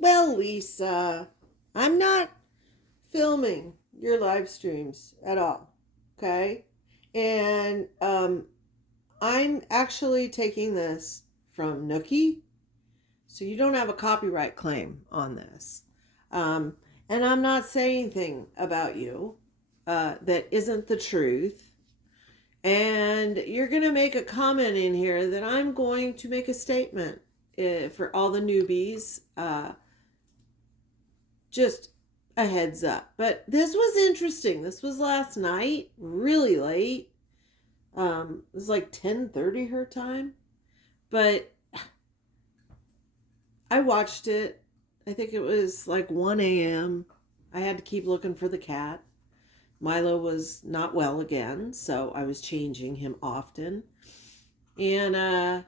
Well, Lisa, I'm not filming your live streams at all, okay? And I'm actually taking this from Nookie, so you don't have a copyright claim on this. Um, and I'm not saying anything about you that isn't the truth. And you're going to make a comment in here that I'm going to make a statement for all the newbies. Just a heads up. But this was interesting. This was last night, really late. It was like 10:30 her time. But I watched it. I think it was like 1 a.m. I had to keep looking for the cat. Milo was not well again, so I was changing him often. And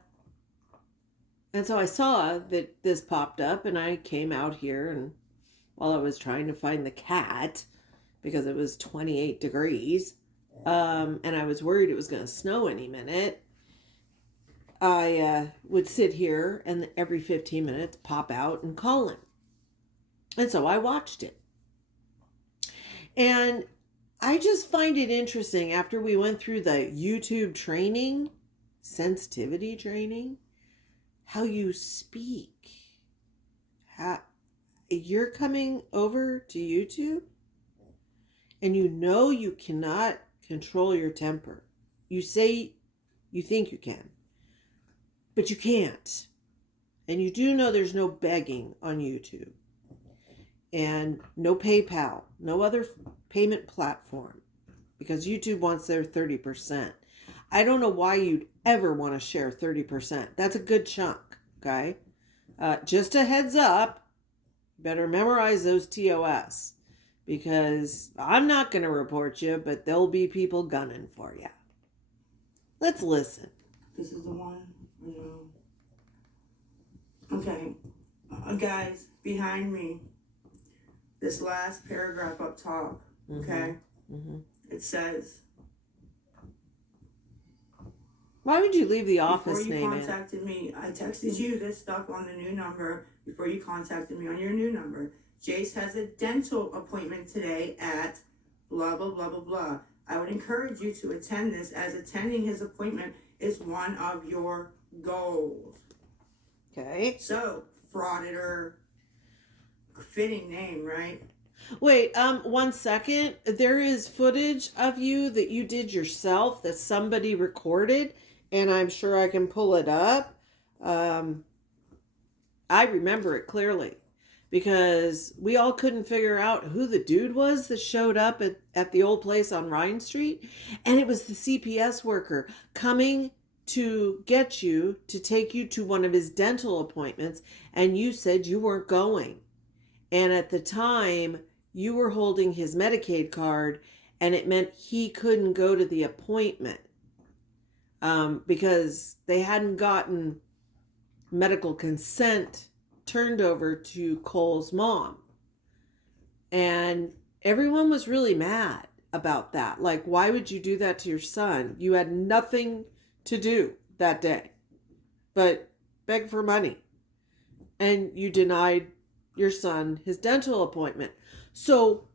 so I saw that this popped up, and I came out here, and while I was trying to find the cat because it was 28 degrees, and I was worried it was going to snow any minute, I would sit here and every 15 minutes pop out and call him. And so I watched it. And I just find it interesting after we went through the YouTube training, sensitivity training, how you speak. You're coming over to YouTube and you know you cannot control your temper. You say you think you can, but you can't. And you do know there's no begging on YouTube. And no PayPal, no other payment platform, because YouTube wants their 30%. I don't know why you'd ever want to share 30%. That's a good chunk, okay? Just a heads up, better memorize those TOS, because I'm not going to report you, but there'll be people gunning for you. Let's listen. This is the one? Okay. Guys, behind me, this last paragraph up top, okay? Mm-hmm. It says, why would you leave the office before you name contacted me, I texted you this stuff on the new number before you contacted me on your new number. Jace has a dental appointment today at blah, blah, blah, blah, blah. I would encourage you to attend this, as attending his appointment is one of your goals. Okay. So, frauditor, fitting name, right? Wait, 1 second. There is footage of you that you did yourself that somebody recorded, and I'm sure I can pull it up. I remember it clearly because we all couldn't figure out who the dude was that showed up at the old place on Rhine Street. And it was the CPS worker coming to get you to take you to one of his dental appointments, and you said you weren't going. And at the time, you were holding his Medicaid card, and it meant he couldn't go to the appointment because they hadn't gotten medical consent turned over to Cole's mom. And everyone was really mad about that. Like, why would you do that to your son? You had nothing to do that day but beg for money. And you denied your son his dental appointment. So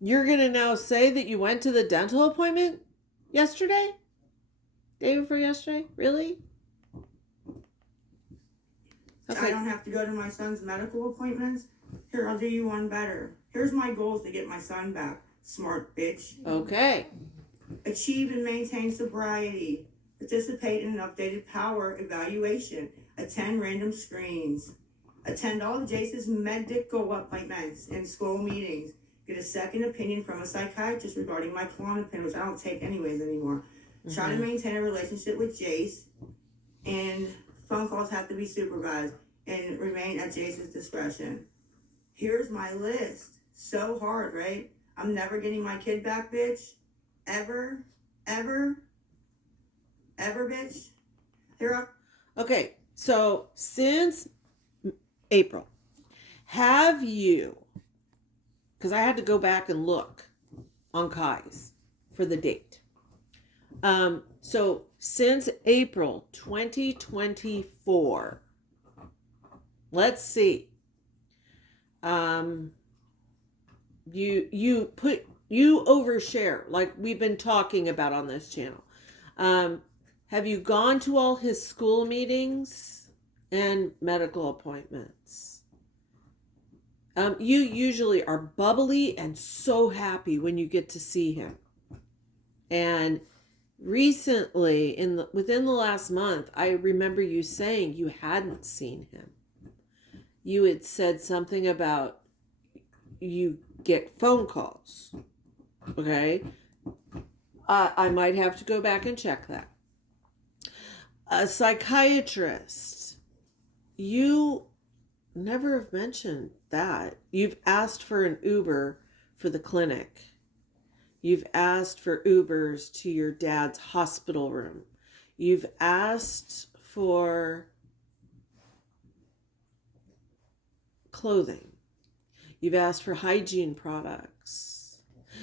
you're going to now say that you went to the dental appointment yesterday? Day before yesterday? Really? Okay. I don't have to go to my son's medical appointments. Here, I'll do you one better. Here's my goals to get my son back. Smart bitch. Okay. Achieve and maintain sobriety. Participate in an updated power evaluation. Attend random screens. Attend all of Jace's medical appointments and school meetings. Get a second opinion from a psychiatrist regarding my Klonopin, which I don't take anyways anymore. Try to maintain a relationship with Jace, and phone calls have to be supervised and remain at Jace's discretion. Here's my list. So hard, right? I'm never getting my kid back, bitch. Ever, bitch. Okay, so since April, have you, because I had to go back and look on Kai's for the date. So since April 2024, Let's see. You overshare like we've been talking about on this channel. Have you gone to all his school meetings and medical appointments? You usually are bubbly and so happy when you get to see him. And recently, within the last month, I remember you saying you hadn't seen him. You had said something about you get phone calls. Okay? I might have to go back and check that. A psychiatrist. You never have mentioned that. You've asked for an Uber for the clinic. You've asked for Ubers to your dad's hospital room. You've asked for clothing. You've asked for hygiene products.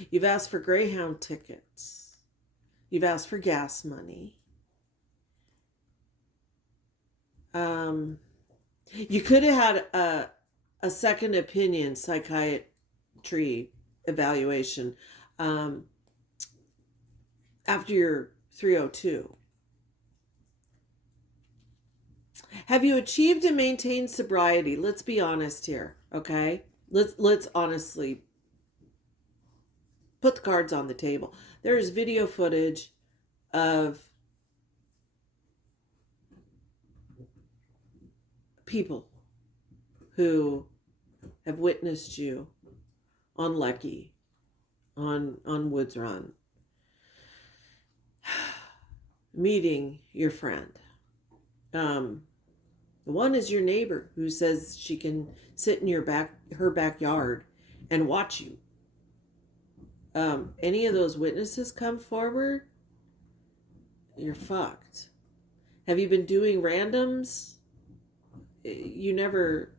You've asked for Greyhound tickets. You've asked for gas money. You could have had a second opinion psychiatry evaluation after your 302. Have you achieved and maintained sobriety? Let's be honest here, okay? Let's honestly put the cards on the table. There is video footage of people who have witnessed you on Lecky, on Woods Run, meeting your friend. One is your neighbor who says she can sit in her backyard and watch you. Any of those witnesses come forward, you're fucked. Have you been doing randoms? You never,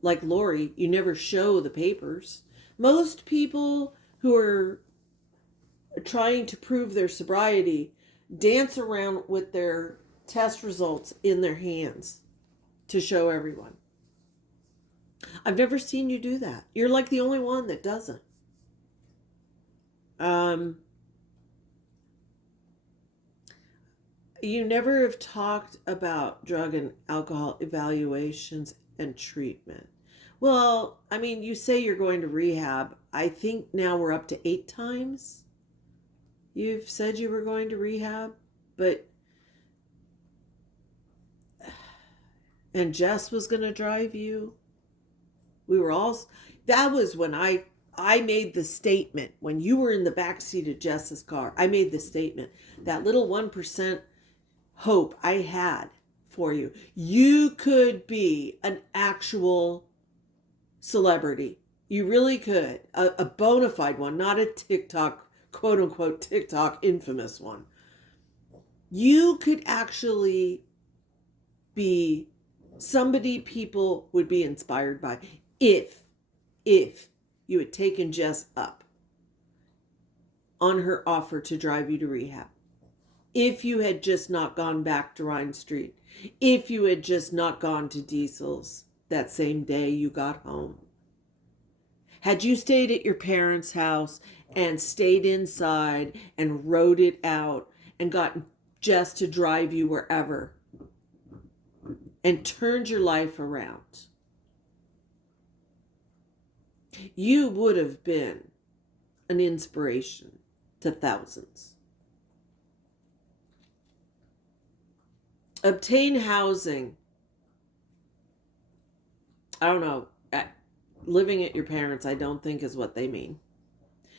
like Lori, you never show the papers. Most people who are trying to prove their sobriety dance around with their test results in their hands to show everyone. I've never seen you do that. You're like the only one that doesn't. You never have talked about drug and alcohol evaluations and treatment. Well, I mean, you say you're going to rehab. I think now we're up to 8 times you've said you were going to rehab, but and Jess was going to drive you. We were all, that was when I made the statement, when you were in the backseat of Jess's car, I made the statement, that little 1% hope I had for you. You could be an actual celebrity. You really could. A bona fide one, not a TikTok, quote unquote, TikTok infamous one. You could actually be somebody people would be inspired by if you had taken Jess up on her offer to drive you to rehab. If you had just not gone back to Rhine Street. If you had just not gone to Diesel's that same day you got home. Had you stayed at your parents' house and stayed inside and rode it out and gotten Jess to drive you wherever and turned your life around, you would have been an inspiration to thousands. Obtain housing. I don't know. Living at your parents', I don't think is what they mean.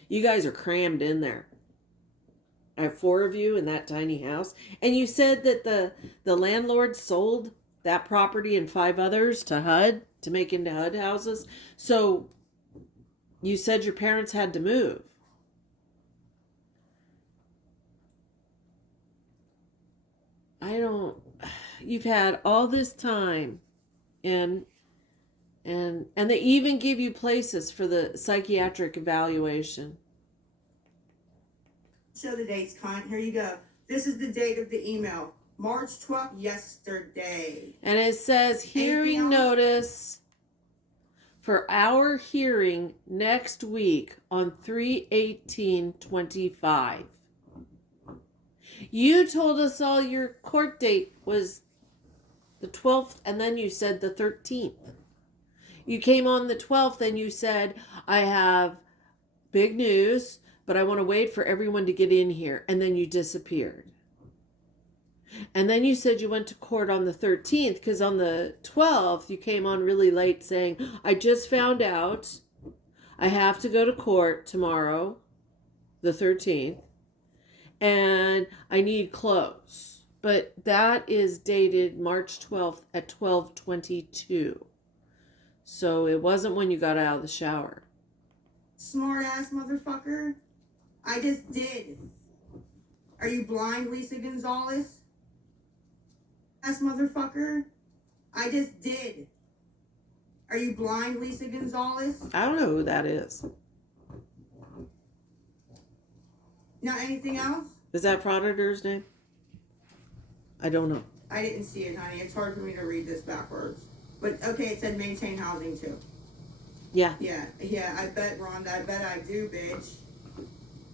You guys are crammed in there. I have 4 of you in that tiny house. And you said that the landlord sold that property and 5 others to HUD, to make into HUD houses. So you said your parents had to move. You've had all this time and they even give you places for the psychiatric evaluation. Show the dates, Con. Here you go. This is the date of the email. March 12th, yesterday. And it says hearing notice for our hearing next week on 3/18/25. You told us all your court date was the 12th, and then you said the 13th. You came on the 12th and you said, I have big news, but I want to wait for everyone to get in here. And then you disappeared. And then you said you went to court on the 13th, because on the 12th you came on really late saying, I just found out I have to go to court tomorrow, the 13th, and I need clothes. But that is dated March 12th at 12:22. So it wasn't when you got out of the shower. Smart ass motherfucker. I just did. Are you blind, Lisa Gonzalez? Ass motherfucker. I just did. Are you blind, Lisa Gonzalez? I don't know who that is. Not anything else? Is that Frauditor's name? I don't know. I didn't see it, honey. It's hard for me to read this backwards. But okay, it said maintain housing too. Yeah. Yeah, I bet, Rhonda. I bet I do, bitch.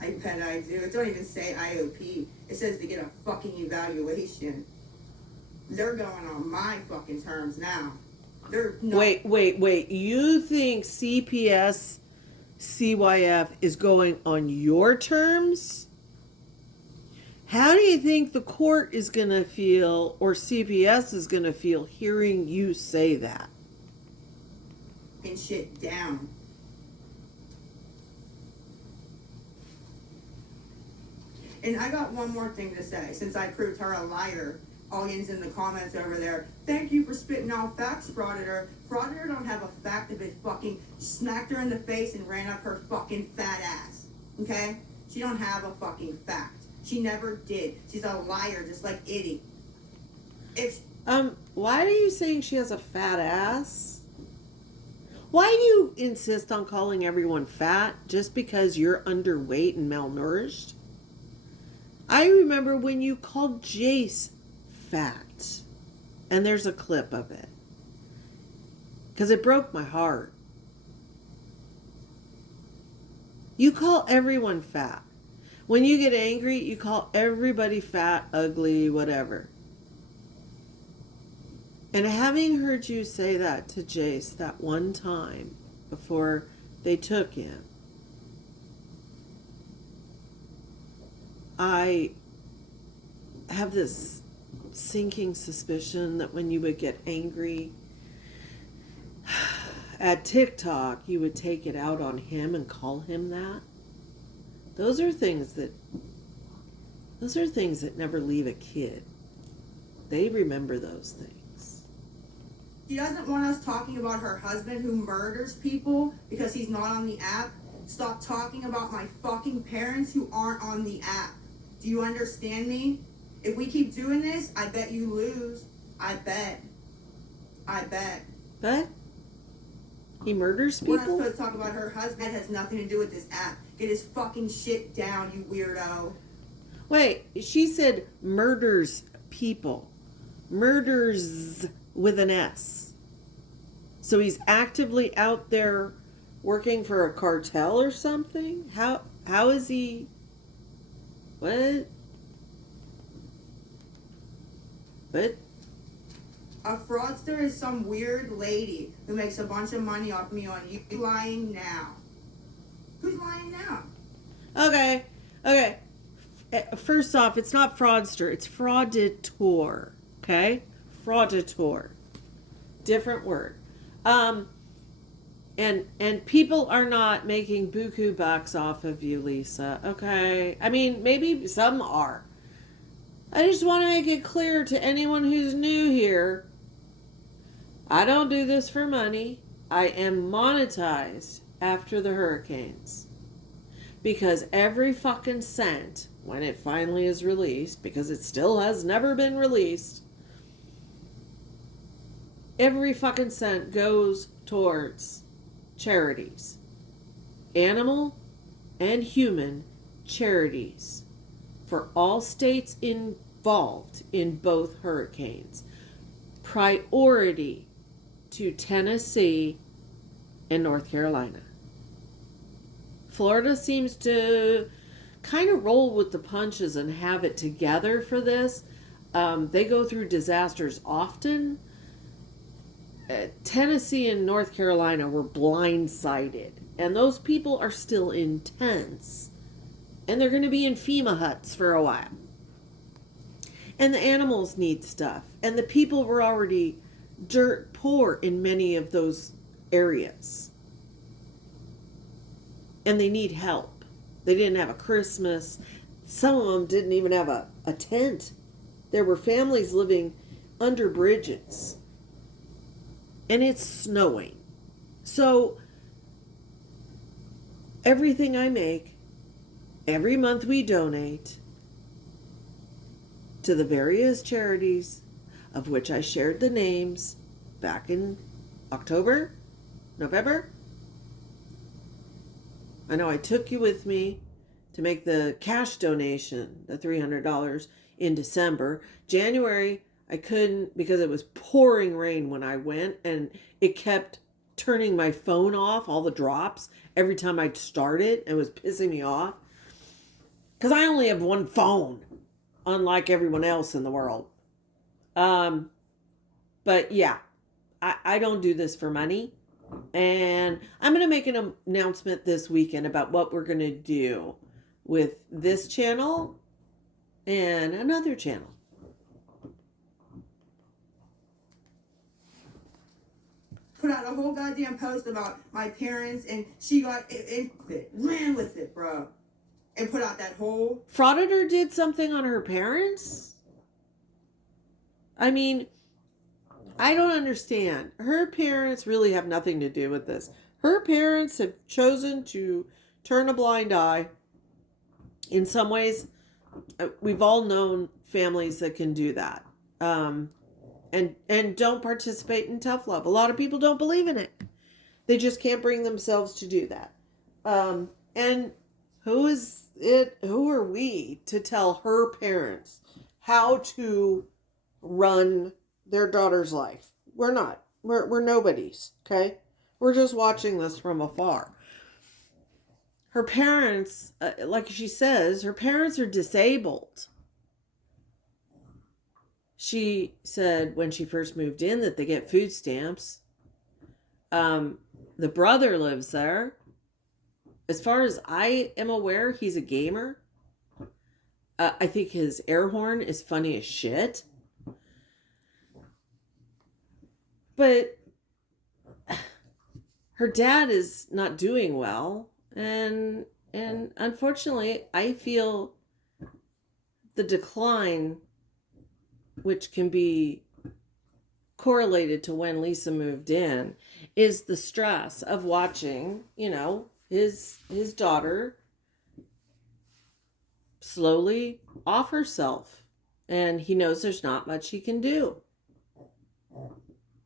I bet I do. It don't even say IOP. It says to get a fucking evaluation. They're going on my fucking terms now. They're not. Wait. You think CPS CYF is going on your terms? How do you think the court is going to feel, or CPS is going to feel, hearing you say that? And shit down. And I got one more thing to say, since I proved her a liar. Audience in the comments over there, thank you for spitting out facts, Frauditor. Frauditor don't have a fact if it fucking smacked her in the face and ran up her fucking fat ass. Okay? She don't have a fucking fact. She never did. She's a liar, just like Itty. Why are you saying she has a fat ass? Why do you insist on calling everyone fat just because you're underweight and malnourished? I remember when you called Jace fat, and there's a clip of it, because it broke my heart. You call everyone fat. When you get angry, you call everybody fat, ugly, whatever. And having heard you say that to Jace that one time before they took him, I have this sinking suspicion that when you would get angry at TikTok, you would take it out on him and call him that. Those are things that never leave a kid. They remember those things. She doesn't want us talking about her husband who murders people because he's not on the app. Stop talking about my fucking parents who aren't on the app. Do you understand me? If we keep doing this, I bet you lose. I bet. But he murders We're not people? supposed to talk about her husband. That has nothing to do with this app. Get his fucking shit down, you weirdo. Wait, she said murders people. Murders with an S. So he's actively out there working for a cartel or something? How is he? What? A fraudster is some weird lady who makes a bunch of money off me on you lying now. Who's lying now? Okay. First off, it's not fraudster, it's frauditor. Okay? Frauditor. Different word. And people are not making buku bucks off of you, Lisa. Okay? I mean, maybe some are. I just want to make it clear to anyone who's new here. I don't do this for money. I am monetized after the hurricanes. Because every fucking cent, when it finally is released, because it still has never been released, every fucking cent goes towards charities. Animal and human charities for all states in involved in both hurricanes. Priority to Tennessee and North Carolina. Florida seems to kind of roll with the punches and have it together for this. They go through disasters often. Tennessee and North Carolina were blindsided, and those people are still intense, and they're going to be in FEMA huts for a while. And the animals need stuff, and the people were already dirt poor in many of those areas, and they need help. They didn't have a Christmas. Some of them didn't even have a tent. There were families living under bridges. And it's snowing. So everything I make, every month we donate to the various charities of which I shared the names back in October, November. I know I took you with me to make the cash donation, the $300 in December. January, I couldn't because it was pouring rain when I went, and it kept turning my phone off, all the drops, every time I'd start it. It was pissing me off. Because I only have one phone, unlike everyone else in the world. But yeah, I don't do this for money. And I'm going to make an announcement this weekend about what we're going to do with this channel and another channel. Put out a whole goddamn post about my parents, and she got into it, ran with it, bro. And put out that whole... Frauditor did something on her parents? I mean, I don't understand. Her parents really have nothing to do with this. Her parents have chosen to turn a blind eye. In some ways, we've all known families that can do that. And don't participate in tough love. A lot of people don't believe in it. They just can't bring themselves to do that. And who is it? Who are we to tell her parents how to run their daughter's life? We're not. We're nobodies, okay? We're just watching this from afar. Her parents, like she says, her parents are disabled. She said when she first moved in that they get food stamps. The brother lives there. As far as I am aware, he's a gamer. I think his air horn is funny as shit. But her dad is not doing well. And unfortunately, I feel the decline, which can be correlated to when Lisa moved in, is the stress of watching, his daughter slowly off herself. And he knows there's not much he can do.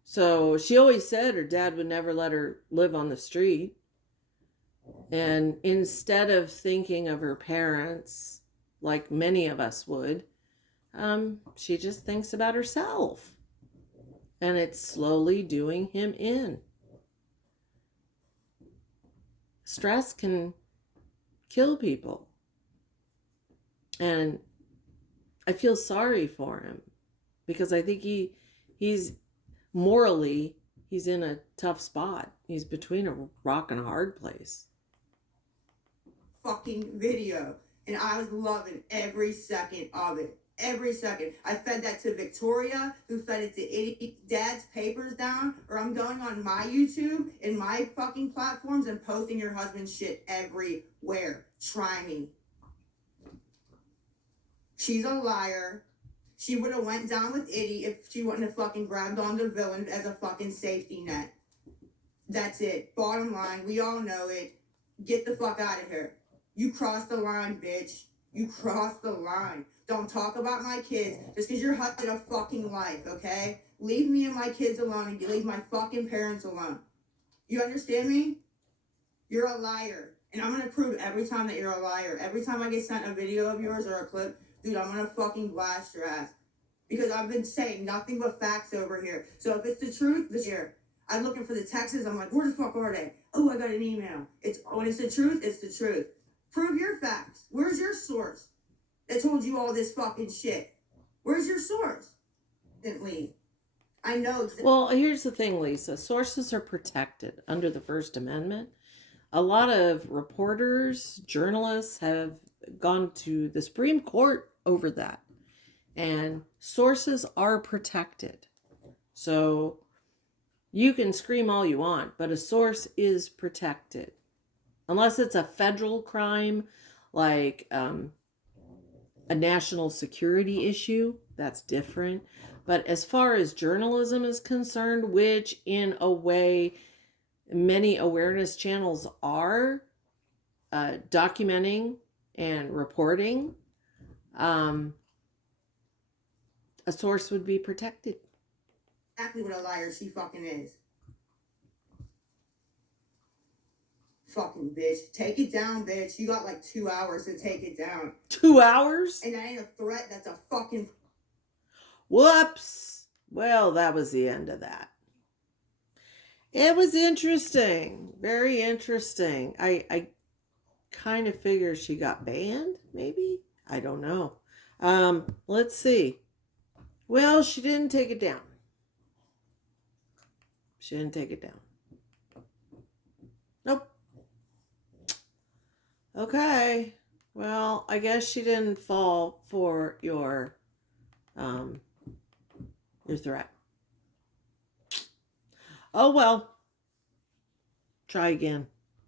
So she always said her dad would never let her live on the street. And instead of thinking of her parents like many of us would, she just thinks about herself. And it's slowly doing him in. Stress can kill people. And I feel sorry for him because I think he's morally, he's in a tough spot. He's between a rock and a hard place. Fucking video. And I was loving every second of it. Every second. I fed that to Victoria, who fed it to idiot dad's papers down, or I'm going on my YouTube and my fucking platforms and posting your husband's shit everywhere. Try me. She's a liar. She would have went down with Itty if she wouldn't have fucking grabbed on the villain as a fucking safety net. That's it. Bottom line, we all know it. Get the fuck out of here. You crossed the line, bitch. You crossed the line. Don't talk about my kids just because you're husking a fucking life, okay? Leave me and my kids alone and leave my fucking parents alone. You understand me? You're a liar. And I'm going to prove every time that you're a liar. Every time I get sent a video of yours or a clip, dude, I'm gonna fucking blast your ass. Because I've been saying nothing but facts over here. So if it's the truth, this year, I'm looking for the texts. I'm like, where the fuck are they? Oh, I got an email. It's when it's the truth, it's the truth. Prove your facts. Where's your source that told you all this fucking shit? Where's your source? Didn't leave. I know. Well, here's the thing, Lisa. Sources are protected under the First Amendment. A lot of reporters, journalists have gone to the Supreme Court over that. And sources are protected. So you can scream all you want, but a source is protected. Unless it's a federal crime, like a national security issue, that's different. But as far as journalism is concerned, which in a way many awareness channels are documenting and reporting, a source would be protected. Exactly what a liar she fucking is. Fucking bitch. Take it down, bitch. You got like 2 hours to take it down. 2 hours? And that ain't a threat, that's a fucking... Whoops. Well, that was the end of that. It was interesting. Very interesting. I kind of figured she got banned, maybe? I don't know. Let's see. Well, she didn't take it down. She didn't take it down. Nope. Okay. Well, I guess she didn't fall for your threat. Oh well. Try again.